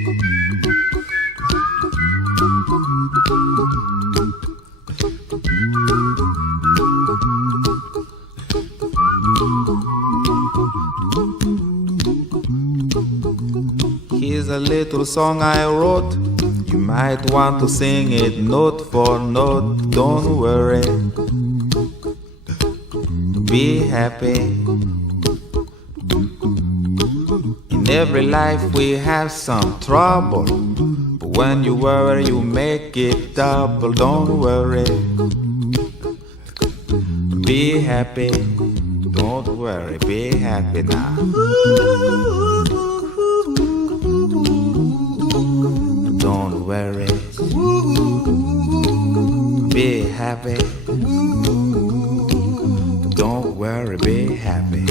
Here's a little song I wrote. You might want to sing it note for note. Don't worry, be happy. In every life we have some trouble, but when you worry you make it double. Don't worry, be happy. Don't worry, be happy now. Don't worry, be happy. Don't worry, be happy.